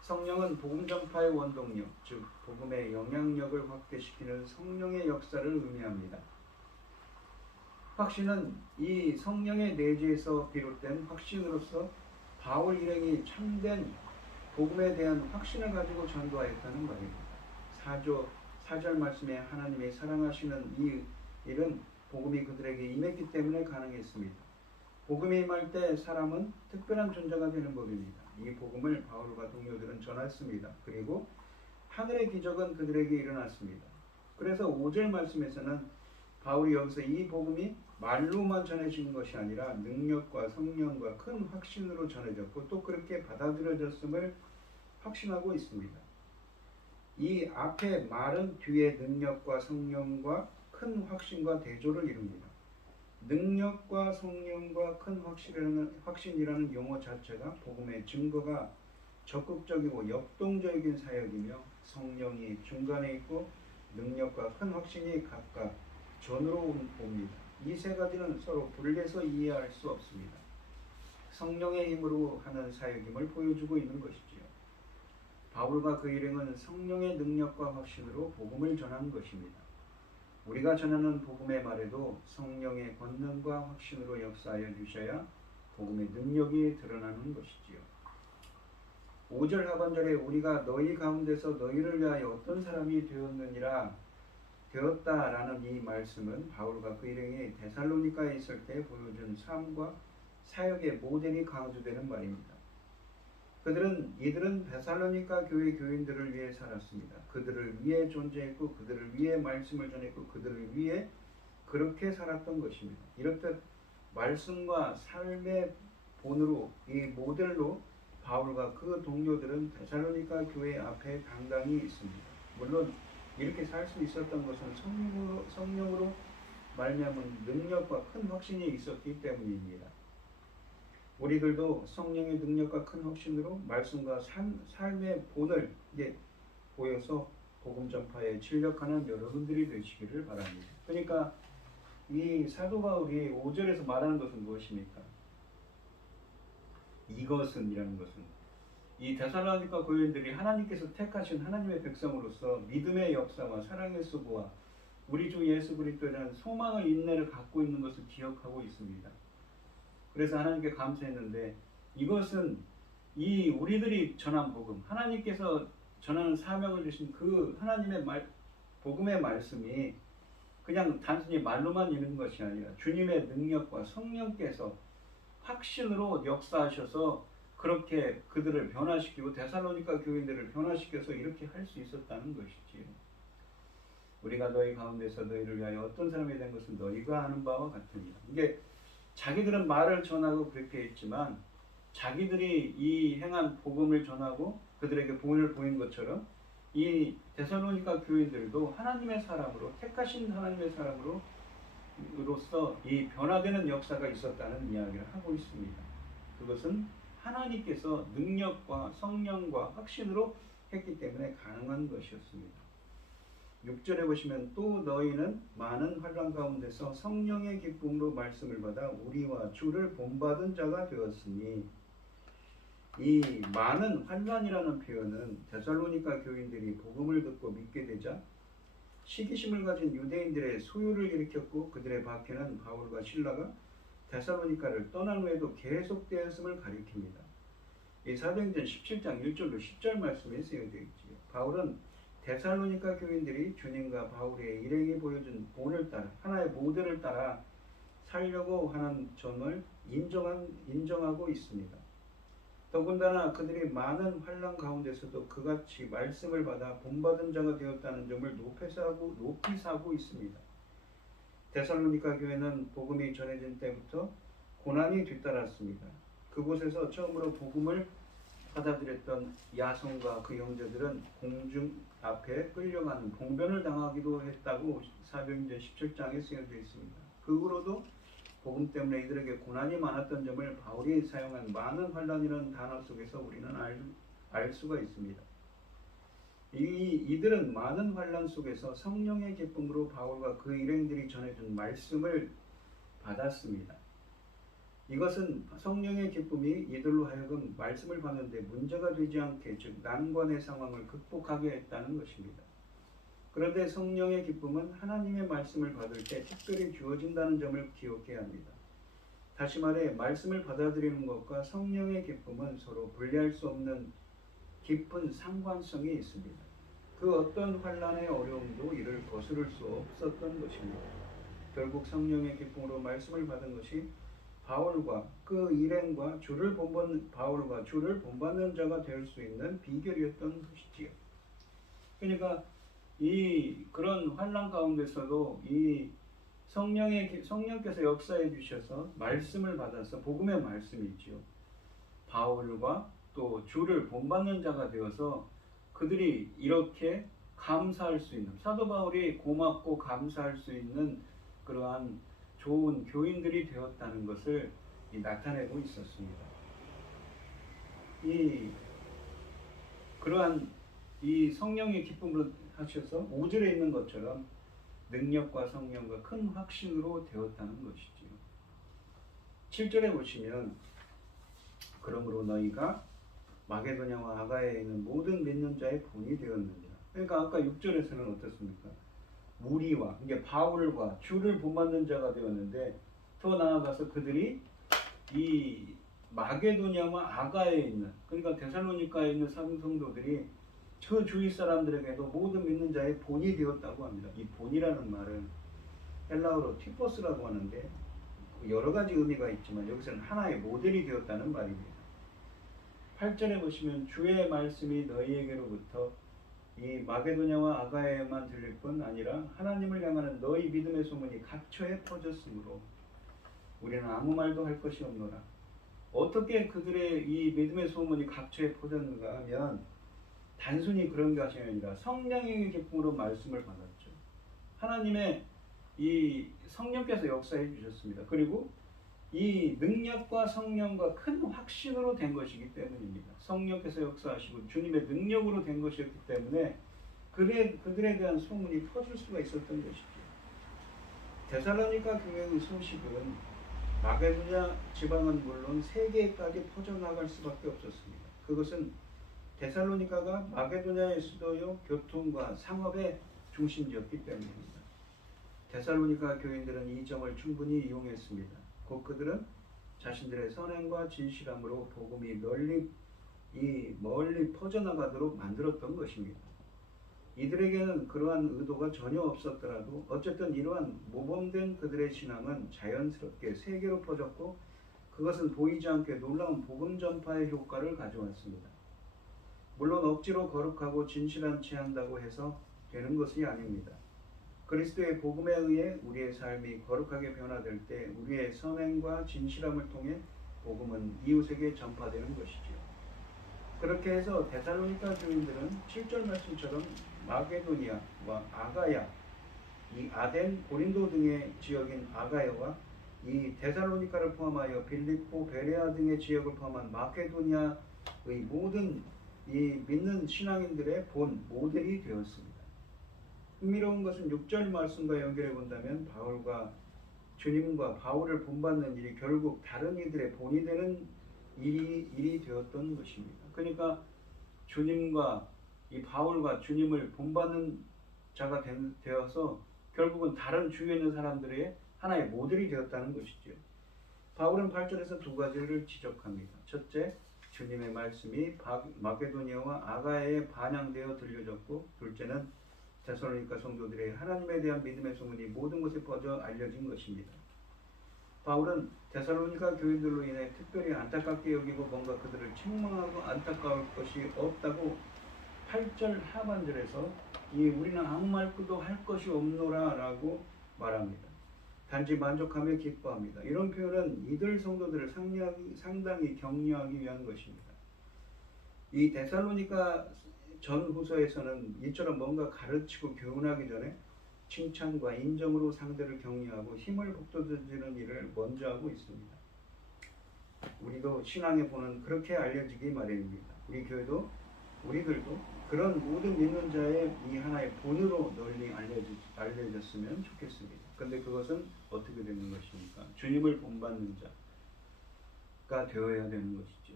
성령은 복음 전파의 원동력, 즉 복음의 영향력을 확대시키는 성령의 역사를 의미합니다. 확신은 이 성령의 내재에서 비롯된 확신으로서 바울 일행이 참된 복음에 대한 확신을 가지고 전도하였다는 말입니다. 4절 말씀에 하나님이 사랑하시는 이 일은 복음이 그들에게 임했기 때문에 가능했습니다. 복음이 임할 때 사람은 특별한 존재가 되는 법입니다. 이 복음을 바울과 동료들은 전했습니다. 그리고 하늘의 기적은 그들에게 일어났습니다. 그래서 5절 말씀에서는 바울이 여기서 이 복음이 말로만 전해진 것이 아니라 능력과 성령과 큰 확신으로 전해졌고 또 그렇게 받아들여졌음을 확신하고 있습니다. 이 앞에 말은 뒤에 능력과 성령과 큰 확신과 대조를 이룹니다. 능력과 성령과 큰 확신이라는 용어 자체가 복음의 증거가 적극적이고 역동적인 사역이며 성령이 중간에 있고 능력과 큰 확신이 각각 전으로 옵니다. 이 세 가지는 서로 분리해서 이해할 수 없습니다. 성령의 힘으로 하는 사역임을 보여주고 있는 것이지요. 바울과 그 일행은 성령의 능력과 확신으로 복음을 전한 것입니다. 우리가 전하는 복음의 말에도 성령의 권능과 확신으로 역사하여 주셔야 복음의 능력이 드러나는 것이지요. 5절 하반절에 우리가 너희 가운데서 너희를 위하여 어떤 사람이 되었다라는 이 말씀은 바울과 그 일행이 데살로니가에 있을 때 보여준 삶과 사역의 모델이 강조되는 말입니다. 이들은 데살로니가 교회 교인들을 위해 살았습니다. 그들을 위해 존재했고 그들을 위해 말씀을 전했고 그들을 위해 그렇게 살았던 것입니다. 이렇듯 말씀과 삶의 본으로 이 모델로 바울과 그 동료들은 데살로니가 교회 앞에 당당히 있습니다. 물론 이렇게 살 수 있었던 것은 성령으로 말미암은 능력과 큰 확신이 있었기 때문입니다. 우리들도 성령의 능력과 큰 확신으로 말씀과 삶의 본을 보여서 복음 전파에 진력하는 여러분들이 되시기를 바랍니다. 그러니까 이 사도 바울이 5절에서 말하는 것은 무엇입니까? 이라는 것은 이 데살로니가 교인들이 하나님께서 택하신 하나님의 백성으로서 믿음의 역사와 사랑의 수고와 우리 주 예수 그리스도에 대한 소망을 인내를 갖고 있는 것을 기억하고 있습니다. 그래서 하나님께 감사했는데 이것은 이 우리들이 전한 복음, 하나님께서 전하는 사명을 주신 그 하나님의 복음의 말씀이 그냥 단순히 말로만 있는 것이 아니라 주님의 능력과 성령께서 확신으로 역사하셔서 그렇게 그들을 변화시키고 데살로니가 교인들을 변화시켜서 이렇게 할 수 있었다는 것이지요. 우리가 너희 가운데서 너희를 위하여 어떤 사람이 된 것은 너희가 아는 바와 같으니라. 이게 자기들은 말을 전하고 그렇게 했지만 자기들이 이 행한 복음을 전하고 그들에게 본을 보인 것처럼 이 데살로니가 교인들도 하나님의 사람으로 택하신 하나님의 사람으로서 이 변화되는 역사가 있었다는 이야기를 하고 있습니다. 그것은 하나님께서 능력과 성령과 확신으로 했기 때문에 가능한 것이었습니다. 6절에 보시면 또 너희는 많은 환난 가운데서 성령의 기쁨으로 말씀을 받아 우리와 주를 본받은 자가 되었으니 이 많은 환난이라는 표현은 데살로니가 교인들이 복음을 듣고 믿게 되자 시기심을 가진 유대인들의 소요를 일으켰고 그들의 박해는 바울과 실라가 데살로니가를 떠난 후에도 계속되었음을 가리킵니다. 이 사도행전 17장 1절로 10절 말씀에 쓰여져 있지요. 바울은 데살로니가 교인들이 주님과 바울의 일행이 보여준 본을 따라 하나의 모델을 따라 살려고 하는 점을 인정하고 있습니다. 더군다나 그들이 많은 환난 가운데서도 그같이 말씀을 받아 본받은 자가 되었다는 점을 높이 사고 있습니다. 데살로니가 교회는 복음이 전해진 때부터 고난이 뒤따랐습니다. 그곳에서 처음으로 복음을 받아들였던 야손과 그 형제들은 공중 앞에 끌려가는 봉변을 당하기도 했다고 사도행전 17장에 쓰여져 있습니다. 그 후로도 복음 때문에 이들에게 고난이 많았던 점을 바울이 사용한 많은 환난이라는 단어 속에서 우리는 알 수가 있습니다. 이들은 많은 환란 속에서 성령의 기쁨으로 바울과 그 일행들이 전해준 말씀을 받았습니다. 이것은 성령의 기쁨이 이들로 하여금 말씀을 받는데 문제가 되지 않게, 즉 난관의 상황을 극복하게 했다는 것입니다. 그런데 성령의 기쁨은 하나님의 말씀을 받을 때 특별히 주어진다는 점을 기억해야 합니다. 다시 말해 말씀을 받아들이는 것과 성령의 기쁨은 서로 분리할 수 없는 깊은 상관성이 있습니다. 그 어떤 환난의 어려움도 이를 거스를 수 없었던 것입니다. 결국 성령의 기쁨으로 말씀을 받은 것이 바울과 그 일행과 주를 본받는 자가 될 수 있는 비결이었던 것이지요. 그러니까 그런 환난 가운데서도 이 성령께서 역사해 주셔서 말씀을 받아서 복음의 말씀이 있지요. 바울과 또 주를 본받는 자가 되어서 그들이 이렇게 감사할 수 있는, 사도 바울이 고맙고 감사할 수 있는 그러한 좋은 교인들이 되었다는 것을 나타내고 있었습니다. 그러한 성령의 기쁨으로 하셔서 5절에 있는 것처럼 능력과 성령과 큰 확신으로 되었다는 것이지요. 7절에 보시면 그러므로 너희가 마게도냐와 아가야에 있는 모든 믿는 자의 본이 되었느니라. 그러니까 아까 6절에서는 어떻습니까? 무리와, 이게 바울과 주를 본받는 자가 되었는데 더 나아가서 그들이 이 마게도냐와 아가야에 있는, 그러니까 데살로니가에 있는 성도들이 저 주위 사람들에게도 모든 믿는 자의 본이 되었다고 합니다. 이 본이라는 말은 헬라어로 티포스라고 하는데 여러 가지 의미가 있지만 여기서는 하나의 모델이 되었다는 말입니다. 8절에 보시면 주의 말씀이 너희에게로부터 이 마게도냐와 아가야에만 들릴 뿐 아니라 하나님을 향하는 너희 믿음의 소문이 각처에 퍼졌으므로 우리는 아무 말도 할 것이 없노라. 어떻게 그들의 이 믿음의 소문이 각처에 퍼졌는가 하면 단순히 그런 것이 아니라 성령의 기쁨으로 말씀을 받았죠. 하나님의 이 성령께서 역사해 주셨습니다. 그리고 이 능력과 성령과 큰 확신으로 된 것이기 때문입니다. 성령께서 역사하시고 주님의 능력으로 된 것이었기 때문에 그들에 대한 소문이 퍼질 수가 있었던 것이죠. 데살로니가 교회의 소식은 마게도냐 지방은 물론 세계까지 퍼져나갈 수밖에 없었습니다. 그것은 데살로니가가 마게도냐의 수도요 교통과 상업의 중심지였기 때문입니다. 데살로니가 교인들은 이 점을 충분히 이용했습니다. 곧 그들은 자신들의 선행과 진실함으로 복음이 멀리 퍼져나가도록 만들었던 것입니다. 이들에게는 그러한 의도가 전혀 없었더라도 어쨌든 이러한 모범된 그들의 신앙은 자연스럽게 세계로 퍼졌고 그것은 보이지 않게 놀라운 복음 전파의 효과를 가져왔습니다. 물론 억지로 거룩하고 진실한 채 한다고 해서 되는 것이 아닙니다. 그리스도의 복음에 의해 우리의 삶이 거룩하게 변화될 때 우리의 선행과 진실함을 통해 복음은 이웃에게 전파되는 것이지요. 그렇게 해서 데살로니가 교인들은 7절 말씀처럼 마게도니아와 아가야, 이 아덴, 고린도 등의 지역인 아가야와 이 데살로니가를 포함하여 빌립보, 베레아 등의 지역을 포함한 마케도니아의 모든 이 믿는 신앙인들의 본 모델이 되었습니다. 흥미로운 것은 6절 말씀과 연결해 본다면 바울과 주님과 바울을 본받는 일이 결국 다른 이들의 본이 되는 일이 되었던 것입니다. 그러니까 주님과 이 바울과 주님을 본받는 자가 되어서 결국은 다른 주위에 있는 사람들의 하나의 모델이 되었다는 것이죠. 바울은 8절에서 두 가지를 지적합니다. 첫째, 주님의 말씀이 마게도니아와 아가야에 반영되어 들려졌고, 둘째는 데살로니가 성도들의 하나님에 대한 믿음의 소문이 모든 곳에 퍼져 알려진 것입니다. 바울은 데살로니가 교인들로 인해 특별히 안타깝게 여기고 뭔가 그들을 책망하고 안타까울 것이 없다고 8절 하반절에서 우리는 아무 말도 할 것이 없노라 라고 말합니다. 단지 만족하며 기뻐합니다. 이런 표현은 이들 성도들을 상당히 격려하기 위한 것입니다. 이 데살로니가 전후서에서는 이처럼 뭔가 가르치고 교훈하기 전에 칭찬과 인정으로 상대를 격려하고 힘을 북돋워주는 일을 먼저 하고 있습니다. 우리도 신앙의 본은 그렇게 알려지기 마련입니다. 우리 교회도 우리들도 그런 모든 믿는 자의 이 하나의 본으로 널리 알려졌으면 좋겠습니다. 근데 그것은 어떻게 되는 것입니까? 주님을 본받는 자가 되어야 되는 것이죠.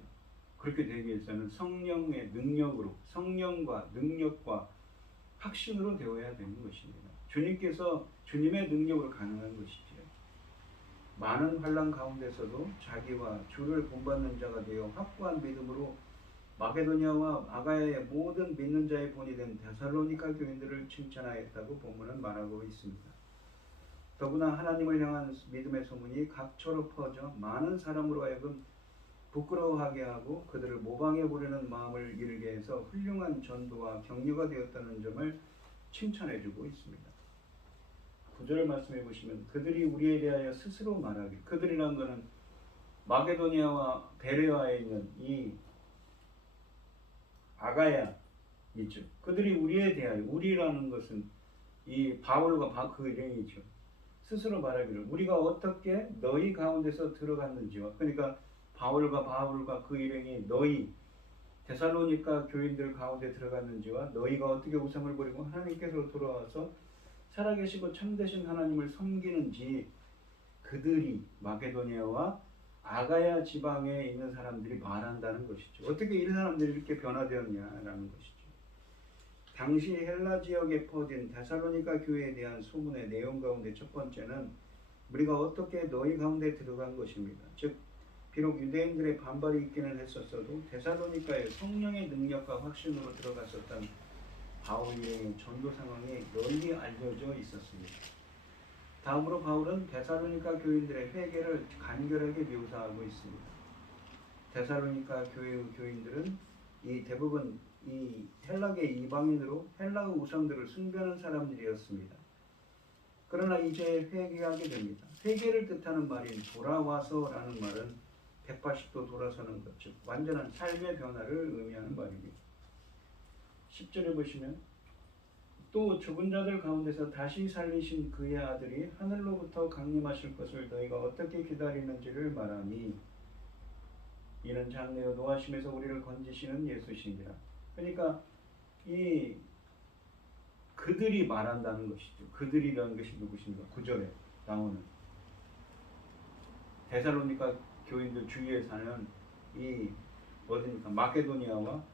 그렇게 되기 위해서는 성령의 능력으로, 성령과 능력과 확신으로 되어야 되는 것입니다. 주님께서 주님의 능력으로 가능한 것이죠. 많은 환난 가운데서도 자기와 주를 본받는 자가 되어 확고한 믿음으로 마게도냐와 아가야의 모든 믿는 자의 본이 된 데살로니가 교인들을 칭찬하였다고 본문은 말하고 있습니다. 더구나 하나님을 향한 믿음의 소문이 각처로 퍼져 많은 사람으로 하여금 부끄러워하게 하고 그들을 모방해 보려는 마음을 이르게 해서 훌륭한 전도와 격려가 되었다는 점을 칭찬해주고 있습니다. 9절 말씀해 보시면 그들이 우리에 대하여 스스로 말하기, 그들이란 것은 마게도니아와 베레아에 있는 이 아가야 있죠. 그들이 우리에 대하여, 우리라는 것은 이 바울과 그 일행이죠. 스스로 말하기를 우리가 어떻게 너희 가운데서 들어갔는지와, 그러니까 바울과 그 일행이 너희 데살로니가 교인들 가운데 들어갔는지와 너희가 어떻게 우상을 버리고 하나님께서 돌아와서 살아계시고 참되신 하나님을 섬기는지 그들이 마게도니아와 아가야 지방에 있는 사람들이 말한다는 것이죠. 어떻게 이 사람들이 이렇게 변화되었냐라는 것이죠. 당시 헬라 지역에 퍼진 데살로니가 교회에 대한 소문의 내용 가운데 첫 번째는 우리가 어떻게 너희 가운데 들어간 것입니다. 즉 비록 유대인들의 반발이 있기는 했었어도 데살로니가의 성령의 능력과 확신으로 들어갔었던 바울 일행의 전도 상황이 널리 알려져 있었습니다. 다음으로 바울은 데살로니가 교인들의 회개를 간결하게 묘사하고 있습니다. 데살로니가 교회의 교인들은 대부분 이 헬라계 이방인으로 헬라의 우상들을 숭배하는 사람들이었습니다. 그러나 이제 회개하게 됩니다. 회개를 뜻하는 말인 돌아와서라는 말은 180도 돌아서는 것, 즉 완전한 삶의 변화를 의미하는 말입니다. 10절에 보시면 또 죽은 자들 가운데서 다시 살리신 그의 아들이 하늘로부터 강림하실 것을 너희가 어떻게 기다리는지를 말하니 이는 장래의 노하심에서 우리를 건지시는 예수시니라. 그러니까 이 그들이 말한다는 것이죠. 그들이라는 것이 누구십니까? 9절에 나오는 데살로니가 교인들 주위에 사는 이 어디니까 마게도니아와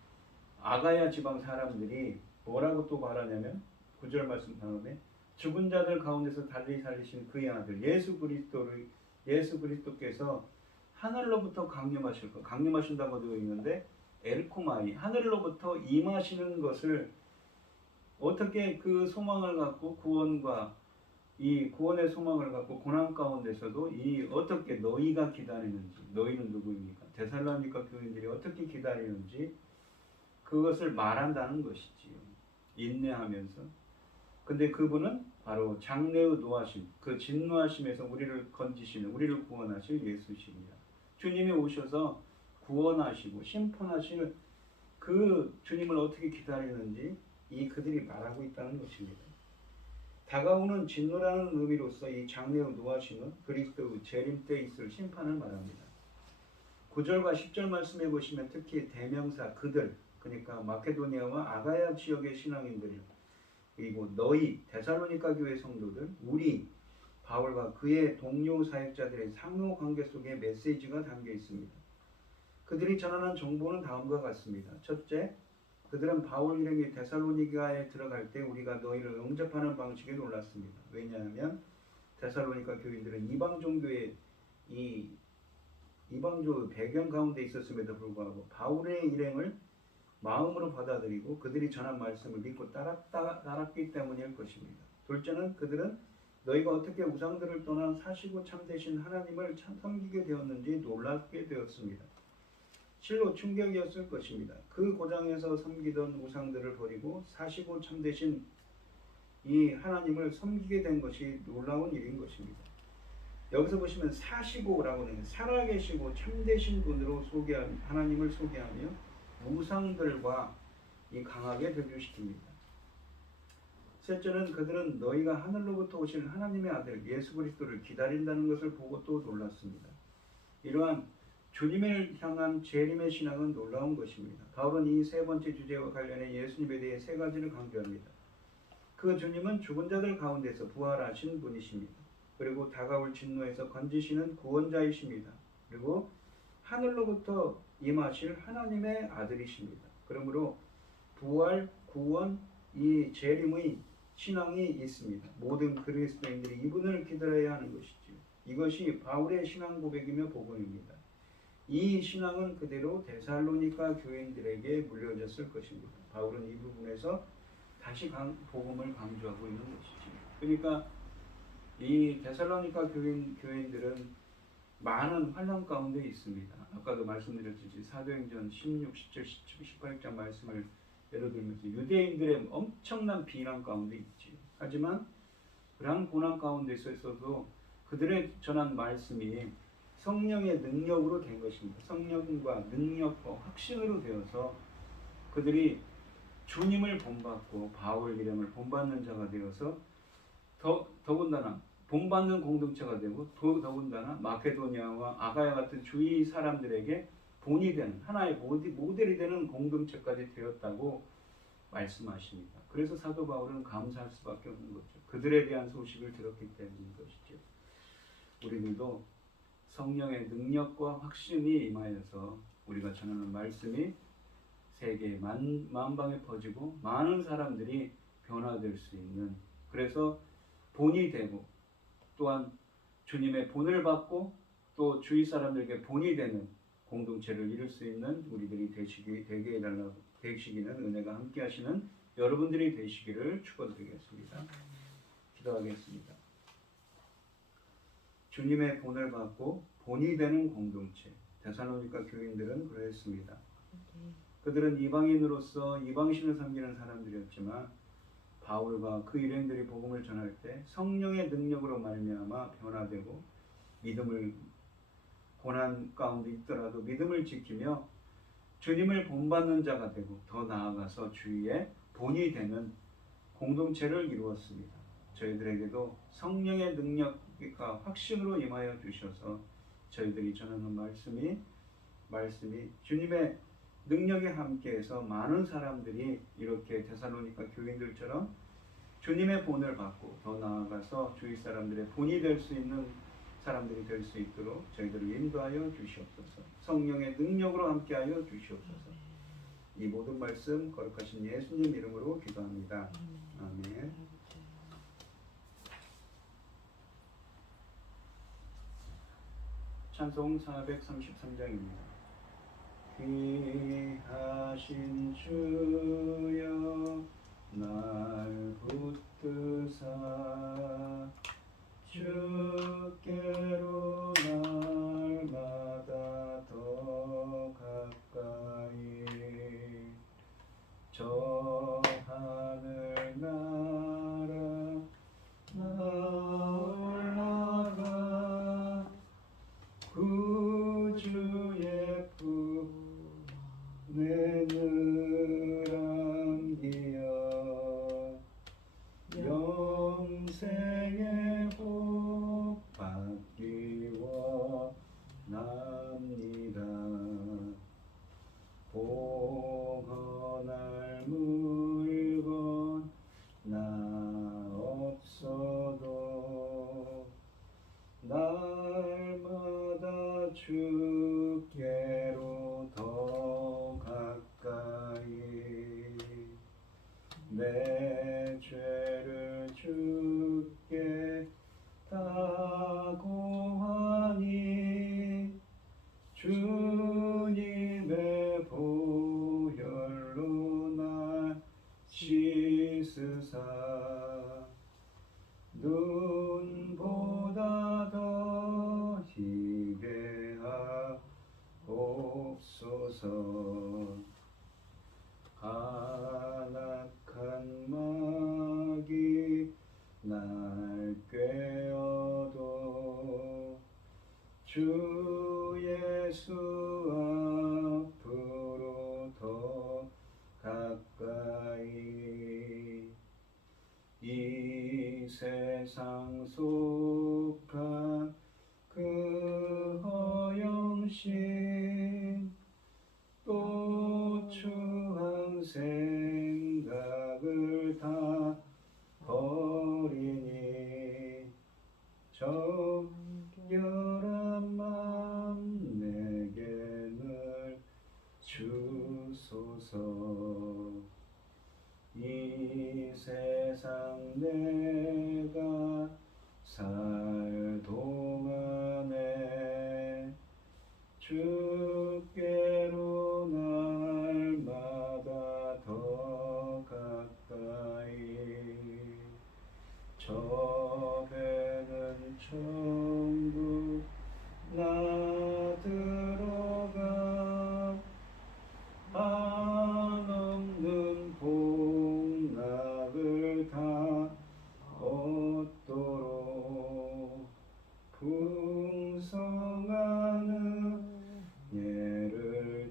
아가야 지방 사람들이 뭐라고 또 말하냐면 9절 말씀 다음에 죽은 자들 가운데서 달리 살리신 그의 아들 예수 그리스도께서 하늘로부터 강림하신다고 되어 있는데 엘코마이 하늘로부터 임하시는 것을 어떻게 그 소망을 갖고 이 구원의 소망을 갖고 고난 가운데서도 이 어떻게 너희가 기다리는지, 너희는 누구입니까? 데살로니가 교인들이 어떻게 기다리는지 그것을 말한다는 것이지요. 인내하면서. 근데 그분은 바로 장래의 노하심, 그 진노하심에서 우리를 건지시는, 우리를 구원하실 예수십니다. 주님이 오셔서 구원하시고 심판하실 그 주님을 어떻게 기다리는지 그들이 말하고 있다는 것입니다. 다가오는 진노라는 의미로서 이 장래의 노하심은 그리스도의 재림 때 있을 심판을 말합니다. 9절과 10절 말씀해 보시면 특히 대명사 그들, 그러니까 마케도니아와 아가야 지역의 신앙인들, 그리고 너희 데살로니가 교회 성도들, 우리 바울과 그의 동료 사역자들의 상호 관계 속에 메시지가 담겨 있습니다. 그들이 전하는 정보는 다음과 같습니다. 첫째, 그들은 바울 일행이 데살로니가에 들어갈 때 우리가 너희를 영접하는 방식에 놀랐습니다. 왜냐하면 데살로니가 교인들은 이방 종교의 이방조 배경 가운데 있었음에도 불구하고 바울의 일행을 마음으로 받아들이고 그들이 전한 말씀을 믿고 따랐기 때문일 것입니다. 둘째는 그들은 너희가 어떻게 우상들을 떠나 사시고 참되신 하나님을 섬기게 되었는지 놀랍게 되었습니다. 실로 충격이었을 것입니다. 그 고장에서 섬기던 우상들을 버리고 사시고 참되신 이 하나님을 섬기게 된 것이 놀라운 일인 것입니다. 여기서 보시면 사시고라고 하는 살아계시고 참되신 분으로 하나님을 소개하며 우상들과 강하게 대조시킵니다. 셋째는 그들은 너희가 하늘로부터 오실 하나님의 아들 예수 그리스도를 기다린다는 것을 보고 또 놀랐습니다. 이러한 주님을 향한 재림의 신앙은 놀라운 것입니다. 바울은 이 세 번째 주제와 관련해 예수님에 대해 세 가지를 강조합니다. 그 주님은 죽은 자들 가운데서 부활하신 분이십니다. 그리고 다가올 진노에서 건지시는 구원자이십니다. 그리고 하늘로부터 임하실 하나님의 아들이십니다. 그러므로 부활, 구원, 이 재림의 신앙이 있습니다. 모든 그리스도인들이 이분을 기다려야 하는 것이지요. 이것이 바울의 신앙 고백이며 복음입니다. 이 신앙은 그대로 데살로니가 교인들에게 물려졌을 것입니다. 바울은 이 부분에서 다시 복음을 강조하고 있는 것이죠. 그러니까 이 데살로니가 교인들은 많은 환난 가운데 있습니다. 아까도 말씀드렸듯이 사도행전 16, 17, 18장 말씀을 예를 들면서 유대인들의 엄청난 비난 가운데 있지요. 하지만 그러한 고난 가운데 있어서도 그들의 전한 말씀이 성령의 능력으로 된 것입니다. 성령과 능력과 확신으로 되어서 그들이 주님을 본받고 바울 이름을 본받는 자가 되어서 더군다나 본받는 공동체가 되고 더군다나 마케도니아와 아가야 같은 주위 사람들에게 본이 되는 하나의 모델이 되는 공동체까지 되었다고 말씀하십니다. 그래서 사도 바울은 감사할 수밖에 없는 거죠. 그들에 대한 소식을 들었기 때문인 것이죠. 우리들도 성령의 능력과 확신이 임하여서 우리가 전하는 말씀이 세계 만방에 퍼지고 많은 사람들이 변화될 수 있는, 그래서 본이 되고 또한 주님의 본을 받고 또 주위 사람들에게 본이 되는 공동체를 이룰 수 있는 우리들이 되게 해달라고, 되시기는 은혜가 함께 하시는 여러분들이 되시기를 축원드리겠습니다. 기도하겠습니다. 주님의 본을 받고 본이 되는 공동체, 데살로니가 교인들은 그러했습니다. 그들은 이방인으로서 이방신을 섬기는 사람들이었지만 바울과 그 일행들이 복음을 전할 때 성령의 능력으로 말미암아 변화되고 믿음을, 고난 가운데 있더라도 믿음을 지키며 주님을 본받는 자가 되고 더 나아가서 주위에 본이 되는 공동체를 이루었습니다. 저희들에게도 성령의 능력과 확신으로 임하여 주셔서 저희들이 전하는 말씀이 주님의 능력에 함께해서 많은 사람들이 이렇게 데살로니가 교인들처럼 주님의 본을 받고 더 나아가서 주위 사람들의 본이 될 수 있는 사람들이 될 수 있도록 저희들을 인도하여 주시옵소서. 성령의 능력으로 함께하여 주시옵소서. 이 모든 말씀 거룩하신 예수님 이름으로 기도합니다. 아멘. 찬송 433장입니다. 귀하신 주여 날 붙드사 주께로 날마다 더 가까이 저 하늘 나라 올라가 구주의 품에 늘 안기어 영생의 복 받기 원합니다. 봉헌할 물건 나 없어도 날마다 주께로 더 가까이 내 죄를 주께 다 고하니 주님의 보혈로 날 씻으사 눈보다 더 희게 하옵소서. 간악한 마귀 날 꾀어도 주 예수 앞으로 더 가까이 이 세상 속한 그 허영심 내가 살 동안에 주께로 날마다 더 가까이 저 배는 천국 나 들어가 한없는 복락을 다 얻도록 풍성한 은혜를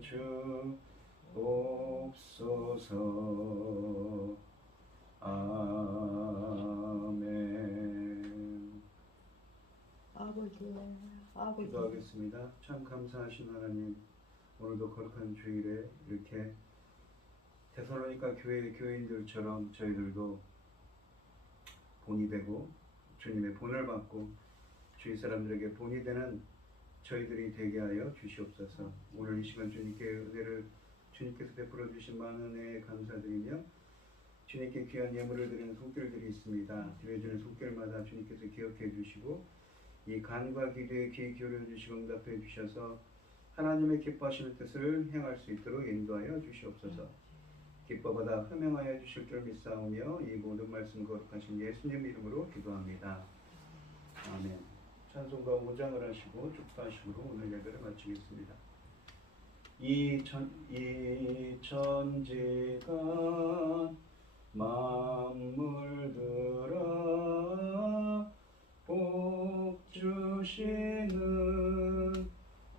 주옵소서. 아멘. 아버지, 아버지. 기도하겠습니다. 참 감사하신 하나님, 오늘도 거룩한 주일에 이렇게 데살로니가 교회 교인들처럼 저희들도 본이 되고 주님의 본을 받고 주위 사람들에게 본이 되는 저희들이 되게 하여 주시옵소서. 오늘 이 시간 주님께 은혜를 주님께서 베풀어 주신 많은 은혜에 감사드리며 주님께 귀한 예물을 드리는 손길들이 있습니다. 드려주는 손길마다 주님께서 기억해 주시고 이 간과 기도에 귀 기울여 주시고 응답해 주셔서 하나님의 기뻐하시는 뜻을 행할 수 있도록 인도하여 주시옵소서. 기뻐받아 흠명하여 주실 줄 믿사오며 이 모든 말씀 거룩하신 예수님 이름으로 기도합니다. 아멘. 찬송가 5장을 하시고 축도하심으로 오늘 예배를 마치겠습니다. 이 천지가 만물들아 복 주시는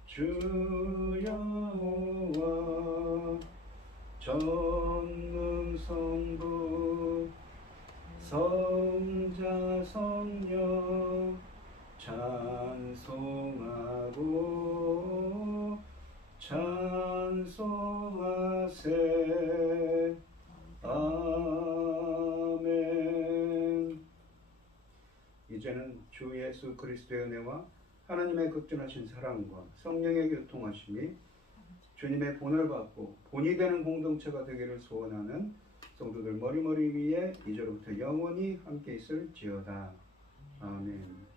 주 여호와 전능 성부 성자 성령 찬송하고 찬송하세. 아멘. 이제는 주 예수 그리스도의 은혜와 하나님의 극진하신 사랑과 성령의 교통하심이 주님의 본을 받고 본이 되는 공동체가 되기를 소원하는 성도들 머리머리 위에 이제로부터 영원히 함께 있을지어다. 아멘.